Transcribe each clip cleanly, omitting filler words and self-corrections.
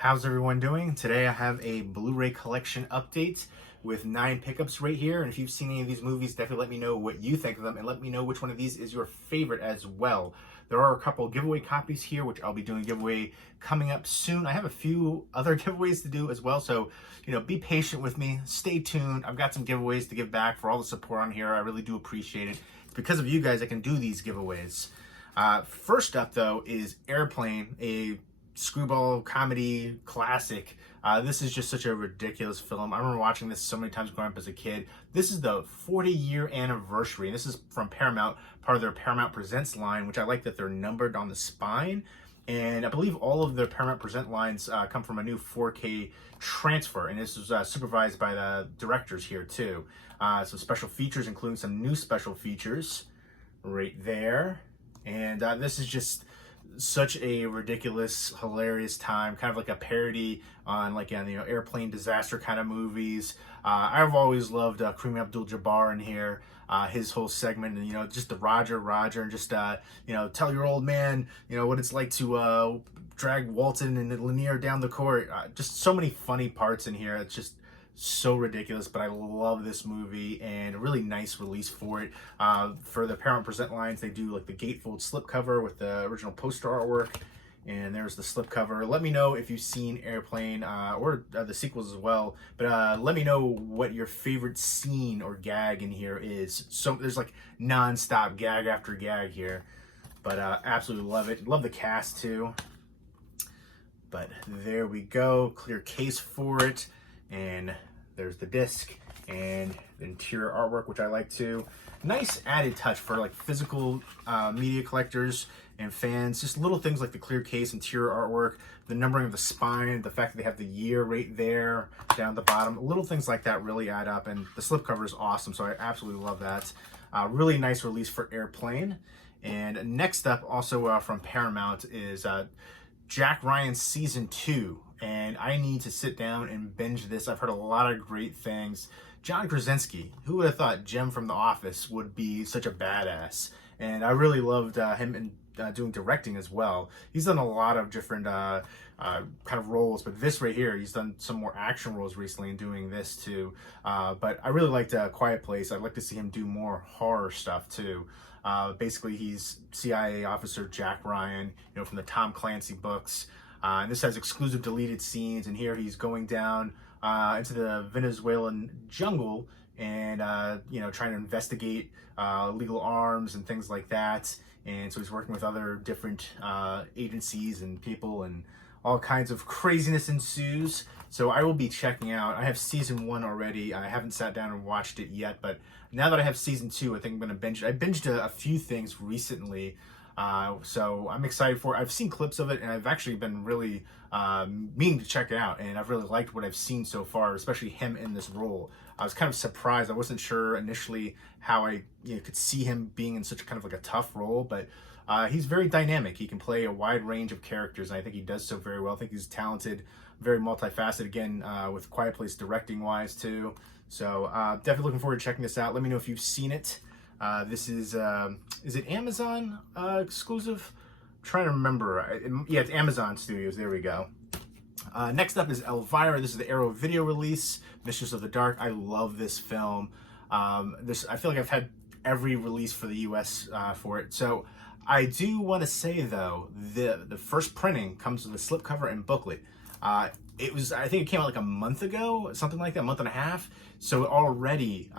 How's everyone doing? Today I have a Blu-ray collection update with 9 pickups right here. And if you've seen any of these movies, definitely let me know what you think of them and let me know which one of these is your favorite as well. There are a couple giveaway copies here, which I'll be doing a giveaway coming up soon. I have a few other giveaways to do as well. So, be patient with me. Stay tuned. I've got some giveaways to give back for all the support on here. I really do appreciate it. It's because of you guys I can do these giveaways. First up, though, is Airplane, a screwball comedy classic. This is just such a ridiculous film. I remember watching this so many times growing up as a kid. This is the 40-year anniversary, and this is from Paramount, part of their Paramount Presents line, which I like that they're numbered on the spine. And I believe all of their Paramount Present lines come from a new 4K transfer, and this was supervised by the directors here too. Some special features, including some new special features right there. And this is just such a ridiculous, hilarious time, kind of like a parody on airplane disaster kind of movies. I've always loved Kareem Abdul-Jabbar in here, his whole segment, and just the Roger, and just tell your old man what it's like to drag Walton and Lanier down the court. Just so many funny parts in here. It's just so ridiculous, but I love this movie, and a really nice release for it. For the Paramount Present lines, they do like the gatefold slipcover with the original poster artwork, and there's the slipcover. Let me know if you've seen Airplane or the sequels as well, but let me know what your favorite scene or gag in here is. So there's like non-stop gag after gag here, but absolutely love it. Love the cast too. But there we go, clear case for it. And there's the disc and the interior artwork, which I like too. Nice added touch for like physical media collectors and fans. Just little things like the clear case, interior artwork, the numbering of the spine, the fact that they have the year right there down the bottom. Little things like that really add up, and the slipcover is awesome, so I absolutely love that. Really nice release for Airplane. And next up, also from Paramount, is Jack Ryan Season 2. And I need to sit down and binge this. I've heard a lot of great things. John Krasinski, who would have thought Jim from The Office would be such a badass? And I really loved him in doing directing as well. He's done a lot of different kind of roles, but this right here, he's done some more action roles recently and doing this too. But I really liked Quiet Place. I'd like to see him do more horror stuff too. Basically, he's CIA officer Jack Ryan, from the Tom Clancy books. And this has exclusive deleted scenes, and here he's going down into the Venezuelan jungle and trying to investigate illegal arms and things like that. And so he's working with other different agencies and people, and all kinds of craziness ensues. So I will be checking out. I have season 1 already. I haven't sat down and watched it yet, but now that I have season 2, I think I'm going to binge it. I binged a few things recently. So I'm excited for it. I've seen clips of it, and I've actually been really meaning to check it out, and I've really liked what I've seen so far, especially him in this role. I was kind of surprised. I wasn't sure initially how I could see him being in such kind of like a tough role, but he's very dynamic. He can play a wide range of characters, and I think he does so very well. I think he's talented, very multifaceted, again, with Quiet Place directing-wise too. So definitely looking forward to checking this out. Let me know if you've seen it. This is it Amazon exclusive? I'm trying to remember. Yeah, it's Amazon Studios. There we go. Next up is Elvira. This is the Arrow video release, Mistress of the Dark. I love this film. I feel like I've had every release for the US for it. So I do want to say though, the first printing comes with a slipcover and booklet. I think it came out like a month ago, something like that, a month and a half. So already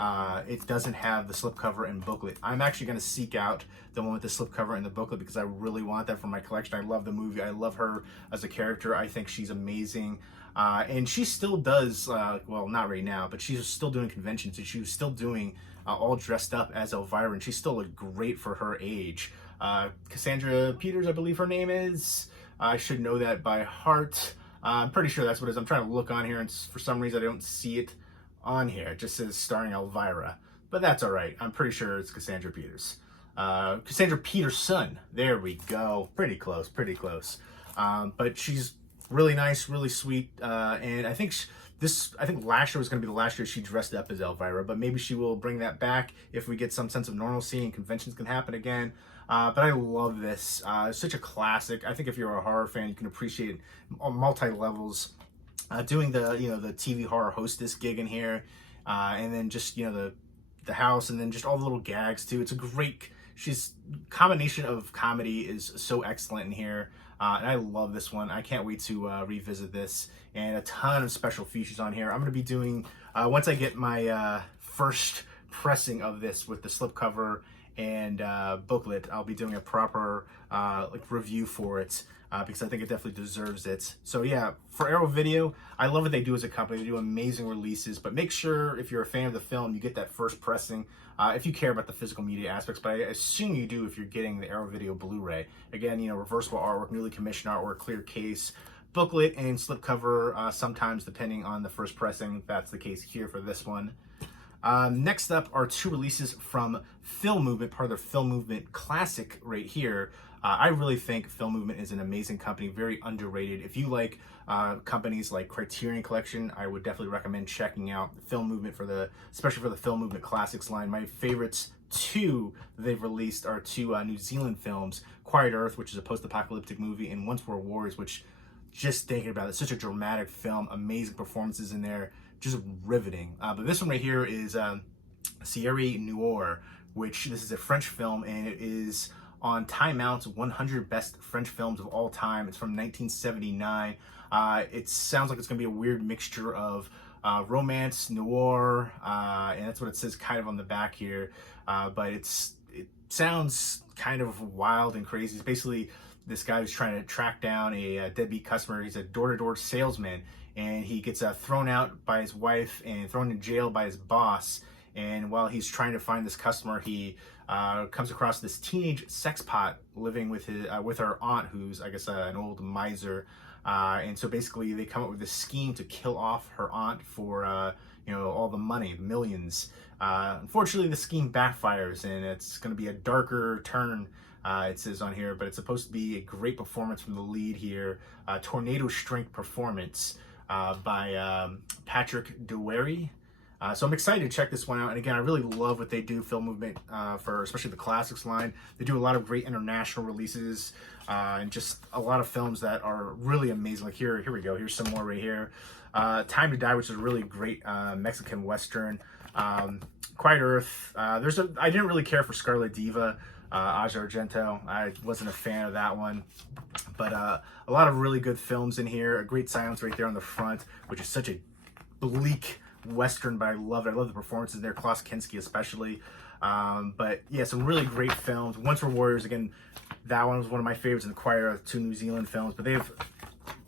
it doesn't have the slipcover and booklet. I'm actually going to seek out the one with the slipcover and the booklet because I really want that for my collection. I love the movie. I love her as a character. I think she's amazing. And she still does, well, not right now, but she's still doing conventions, and she was still doing all dressed up as Elvira, and she still looked great for her age. Cassandra Peters, I believe her name is. I should know that by heart. I'm pretty sure that's what it is. I'm trying to look on here, and for some reason I don't see it on here. It just says starring Elvira, but that's all right. I'm pretty sure it's Cassandra Peters. Cassandra Peterson. There we go. Pretty close, pretty close. But she's really nice, really sweet, and I think I think last year was going to be the last year she dressed up as Elvira, but maybe she will bring that back if we get some sense of normalcy and conventions can happen again. But I love this. It's such a classic. I think if you're a horror fan, you can appreciate it on multi-levels. Doing the the TV horror hostess gig in here, and then just the house, and then just all the little gags too. It's a great. She's combination of comedy is so excellent in here, and I love this one. I can't wait to revisit this, and a ton of special features on here. I'm going to be doing once I get my first pressing of this with the slipcover and booklet. I'll be doing a proper review for it. Because I think it definitely deserves it. So yeah, for Arrow Video, I love what they do as a company. They do amazing releases, but make sure if you're a fan of the film, you get that first pressing. If you care about the physical media aspects, but I assume you do if you're getting the Arrow Video Blu-ray. Again, reversible artwork, newly commissioned artwork, clear case, booklet, and slipcover. Sometimes depending on the first pressing. That's the case here for this one. Next up are two releases from Film Movement, part of their Film Movement Classic right here. I really think Film Movement is an amazing company, very underrated. If you like companies like Criterion Collection, I would definitely recommend checking out Film Movement especially for the Film Movement Classics line. My favorites two they've released are two New Zealand films, Quiet Earth, which is a post-apocalyptic movie, and Once Were Wars, which, just thinking about it, such a dramatic film, amazing performances in there, just riveting. But this one right here is Série Noire, which this is a French film, and it is on Time Out's 100 Best French Films of All Time. It's from 1979. It sounds like it's going to be a weird mixture of romance, noir, and that's what it says kind of on the back here. But it sounds kind of wild and crazy. It's basically this guy who's trying to track down a deadbeat customer. He's a door-to-door salesman, and he gets thrown out by his wife and thrown in jail by his boss. And while he's trying to find this customer, he comes across this teenage sex pot living with her aunt, who's, I guess, an old miser. And so basically they come up with this scheme to kill off her aunt for all the money, millions. Unfortunately, the scheme backfires, and it's going to be a darker turn, it says on here, but it's supposed to be a great performance from the lead here. Tornado strength performance by Patrick Dewary. So I'm excited to check this one out. And again, I really love what they do, Film Movement, for especially the classics line. They do a lot of great international releases and just a lot of films that are really amazing. Like here we go. Here's some more right here. Time to Die, which is a really great Mexican Western. Quiet Earth. I didn't really care for Scarlet Diva, Asia Argento. I wasn't a fan of that one. But a lot of really good films in here. A great silence right there on the front, which is such a bleak Western, but I love it. I love the performances there, Klaus Kinski especially. But yeah, some really great films. Once Were Warriors, again, that one was one of my favorites, in the Quiet Earth, two New Zealand films. But they have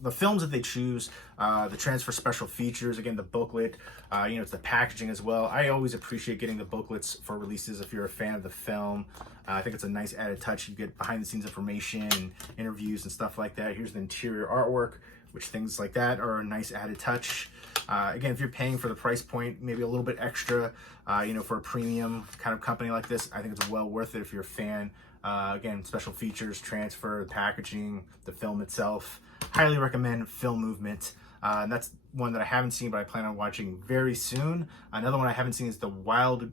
the films that they choose, the transfer special features, again, the booklet, it's the packaging as well. I always appreciate getting the booklets for releases if you're a fan of the film. I think it's a nice added touch. You get behind the scenes information and interviews and stuff like that. Here's the interior artwork, which things like that are a nice added touch. Again, if you're paying for the price point, maybe a little bit extra, for a premium kind of company like this, I think it's well worth it if you're a fan. Again, special features, transfer, packaging, the film itself. Highly recommend Film Movement. And that's one that I haven't seen, but I plan on watching very soon. Another one I haven't seen is The Wild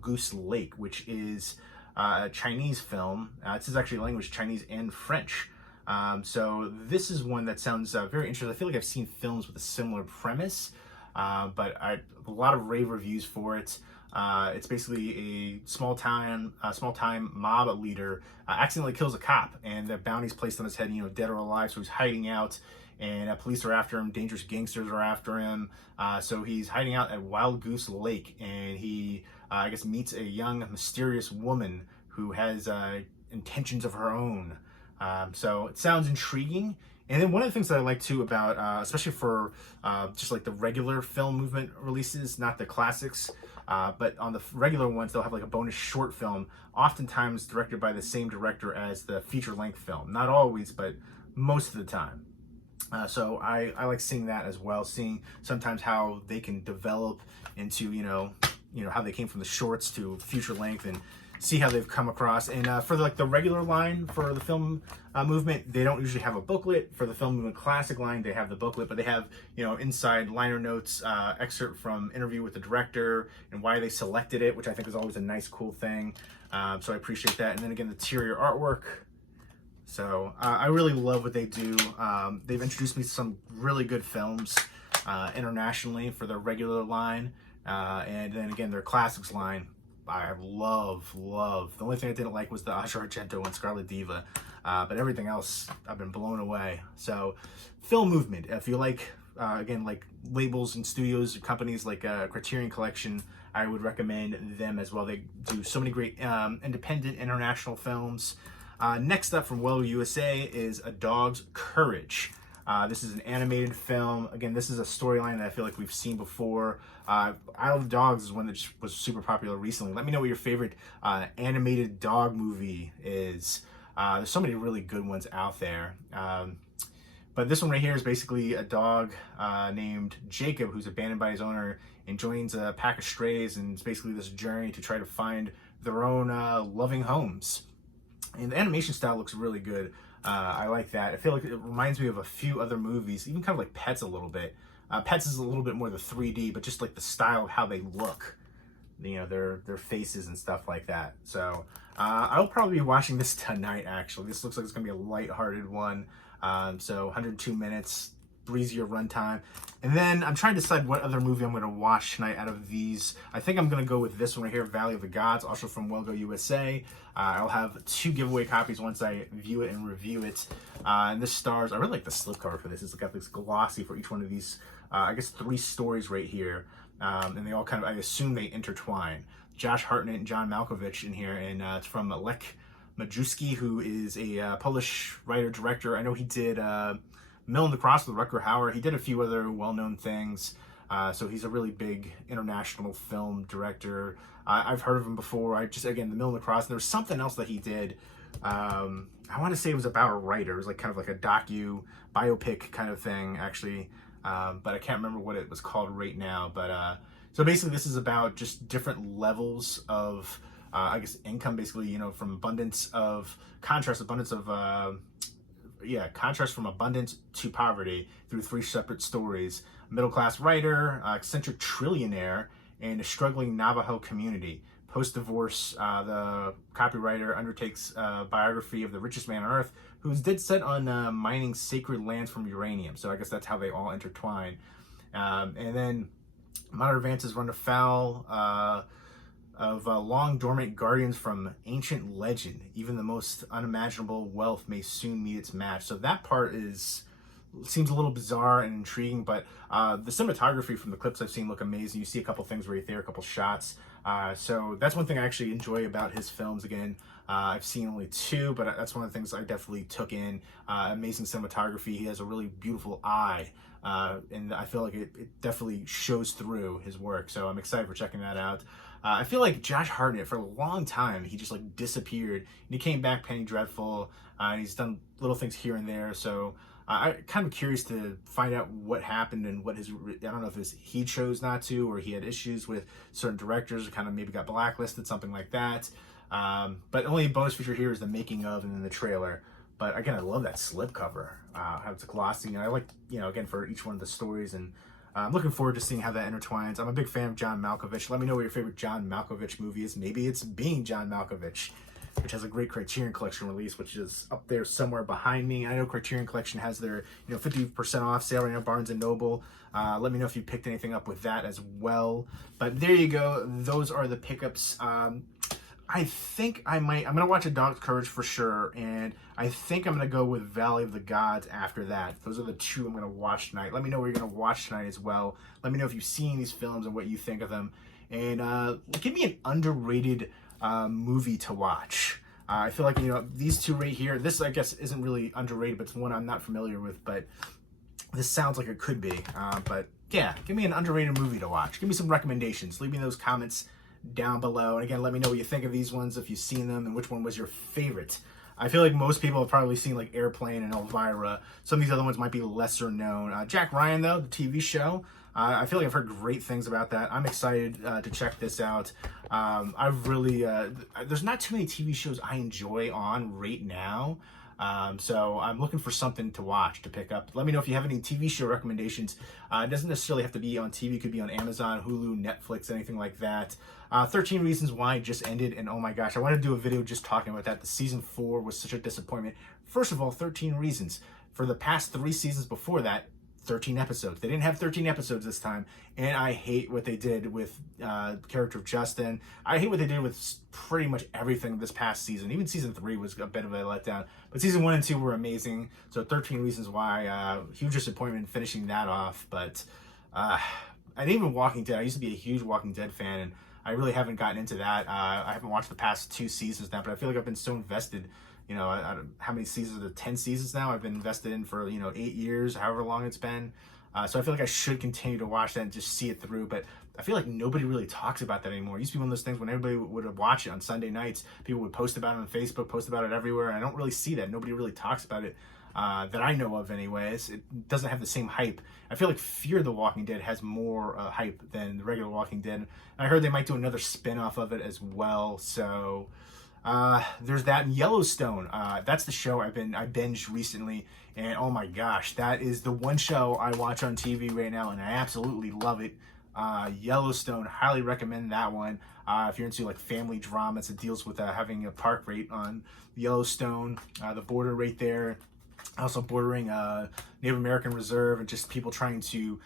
Goose Lake, which is a Chinese film. It says actually language Chinese and French. So this is one that sounds very interesting. I feel like I've seen films with a similar premise, but a lot of rave reviews for it. It's basically a small-time mob leader accidentally kills a cop, and the bounty's placed on his head, dead or alive, so he's hiding out, and police are after him, dangerous gangsters are after him, so he's hiding out at Wild Goose Lake, and he, I guess, meets a young, mysterious woman who has intentions of her own. So it sounds intriguing. And then one of the things that I like too about, especially for just like the regular Film Movement releases, not the classics, but on the regular ones, they'll have like a bonus short film, oftentimes directed by the same director as the feature-length film. Not always, but most of the time. So I like seeing that as well, seeing sometimes how they can develop into, how they came from the shorts to feature length, and see how they've come across. And for the regular line for the film movement, they don't usually have a booklet. For the film movement classic line, they have the booklet, but they have, inside liner notes, excerpt from interview with the director and why they selected it, which I think is always a nice, cool thing. So I appreciate that. And then again, the interior artwork. So I really love what they do. They've introduced me to some really good films internationally for their regular line. And then again, their classics line, I love. The only thing I didn't like was the Asia Argento and Scarlet Diva. But everything else, I've been blown away. So film movement, if you like, again, like labels and studios, companies like Criterion Collection, I would recommend them as well. They do so many great independent international films. Next up from Well USA is A Dog's Courage. This is an animated film. Again, this is a storyline that I feel like we've seen before. Isle of Dogs is one that was super popular recently. Let me know what your favorite animated dog movie is. There's so many really good ones out there. But this one right here is basically a dog named Jacob who's abandoned by his owner and joins a pack of strays, and it's basically this journey to try to find their own loving homes. And the animation style looks really good. I like that. I feel like it reminds me of a few other movies, even kind of like Pets a little bit. Pets is a little bit more the 3D, but just like the style of how they look, their faces and stuff like that. So I'll probably be watching this tonight, actually. This looks like it's going to be a lighthearted one. So 102 minutes, breezier runtime. And then I'm trying to decide what other movie I'm going to watch tonight out of these. I think I'm going to go with this one right here, Valley of the Gods, also from Well Go USA. I'll have 2 giveaway copies once I view it and review it. And this stars, I really like the slipcover for this. It's got this glossy for each one of these, I guess 3 stories right here. And they all kind of, I assume they intertwine. Josh Hartnett and John Malkovich in here, and it's from Lech Majewski, who is a Polish writer-director. I know he did Mill and the Cross with Rutger Hauer. He did a few other well-known things. So he's a really big international film director. I've heard of him before. Again, the Mill and the Cross. And there was something else that he did. I want to say it was about a writer. It was like kind of like a biopic kind of thing, actually. But I can't remember what it was called right now. But so basically, this is about just different levels of, I guess, income. Basically, from contrast from abundance to poverty through 3 separate stories. Middle-class writer, eccentric trillionaire, and a struggling Navajo community. Post-divorce, the copywriter undertakes a biography of the richest man on earth who's dead set on mining sacred lands from uranium. So I guess that's how they all intertwine. And then modern advances run afoul of long dormant guardians from ancient legend. Even the most unimaginable wealth may soon meet its match. So that part seems a little bizarre and intriguing, but the cinematography from the clips I've seen look amazing. You see a couple things right there, a couple shots. So that's one thing I actually enjoy about his films. Again, I've seen only 2, but that's one of the things I definitely took in. Amazing cinematography. He has a really beautiful eye, and I feel like it definitely shows through his work. So I'm excited for checking that out. I feel like Josh Hartnett, for a long time, he just like disappeared, and he came back Penny Dreadful, and he's done little things here and there. So I'm kind of curious to find out what happened and what I don't know if he chose not to, or he had issues with certain directors, or kind of maybe got blacklisted, something like that. But only bonus feature here is the making of and then the trailer. But again, I love that slipcover, how it's glossy, and I like, again, for each one of the stories, and I'm looking forward to seeing how that intertwines. I'm a big fan of John Malkovich. Let me know what your favorite John Malkovich movie is. Maybe it's Being John Malkovich, which has a great Criterion Collection release, which is up there somewhere behind me. I know Criterion Collection has their 50% off sale right now, Barnes & Noble. Let me know if you picked anything up with that as well. But there you go. Those are the pickups. I think I'm going to watch A Dog's Courage for sure, and I think I'm going to go with Valley of the Gods after that. Those are the 2 I'm going to watch tonight. Let me know what you're going to watch tonight as well. Let me know if you've seen these films and what you think of them. And give me an underrated movie to watch. I feel like, these 2 right here, this I guess isn't really underrated, but it's one I'm not familiar with, but this sounds like it could be. But yeah, give me an underrated movie to watch. Give me some recommendations. Leave me those comments down below. And again, let me know what you think of these ones, if you've seen them, and which one was your favorite. I feel like most people have probably seen like Airplane and Elvira. Some of these other ones might be lesser known. Jack Ryan, though, the TV show, I feel like I've heard great things about that. I'm excited to check this out. I've really, there's not too many TV shows I enjoy on right now. So I'm looking for something to watch, to pick up. Let me know if you have any TV show recommendations. It doesn't necessarily have to be on TV. It could be on Amazon, Hulu, Netflix, anything like that. 13 Reasons Why just ended, and oh my gosh, I want to do a video just talking about that. The season 4 was such a disappointment. First of all, 13 Reasons. For the past 3 seasons before that, 13 episodes. They didn't have 13 episodes this time, and I hate what they did with the character of Justin. I hate what they did with pretty much everything this past season. Even season 3 was a bit of a letdown, but season 1 and 2 were amazing. So 13 Reasons Why, huge disappointment finishing that off. But and even Walking Dead, I used to be a huge Walking Dead fan, and I really haven't gotten into that. I haven't watched the past 2 seasons now, but I feel like I've been so invested. You know, how many seasons? 10 seasons now I've been invested in for, 8 years, however long it's been. So I feel like I should continue to watch that and just see it through. But I feel like nobody really talks about that anymore. It used to be one of those things when everybody would watch it on Sunday nights. People would post about it on Facebook, post about it everywhere. And I don't really see that. Nobody really talks about it that I know of anyways. It doesn't have the same hype. I feel like Fear the Walking Dead has more hype than the regular Walking Dead. And I heard they might do another spin-off of it as well. So there's that. In Yellowstone, that's the show I binged recently, and oh my gosh, that is the one show I watch on TV right now, and I absolutely love it. Yellowstone, highly recommend that one. If you're into like family dramas, it deals with having a park right on Yellowstone, the border right there, also bordering Native American reserve, and just people trying to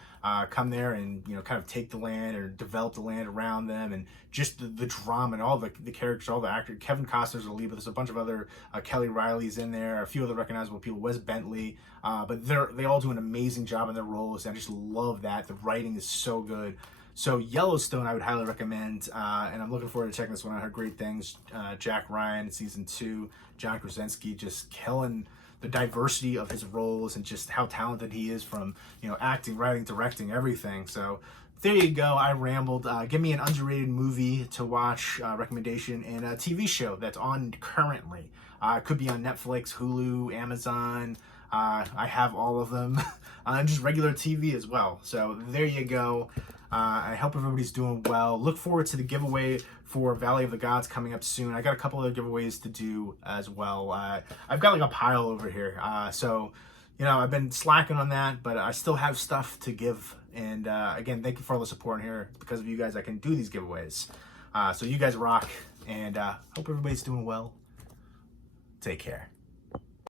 come there and kind of take the land or develop the land around them, and just the drama and all the characters, all the actors. Kevin Costner's the lead, but there's a bunch of other Kelly Riley's in there, a few other recognizable people, Wes Bentley, but they all do an amazing job in their roles. I just love that. The writing is so good. So Yellowstone, I would highly recommend, and I'm looking forward to checking this one out. I heard great things. Jack Ryan, season 2, John Krasinski just killing the diversity of his roles and just how talented he is from, acting, writing, directing, everything. So there you go. I rambled. Give me an underrated movie to watch recommendation, and a TV show that's on currently. It could be on Netflix, Hulu, Amazon. I have all of them. And just regular TV as well. So there you go. I hope everybody's doing well. Look forward to the giveaway for Valley of the Gods coming up soon. I got a couple other giveaways to do as well. I've got like a pile over here. So, I've been slacking on that, but I still have stuff to give. And again, thank you for all the support here. It's because of you guys I can do these giveaways. So you guys rock, and hope everybody's doing well. Take care.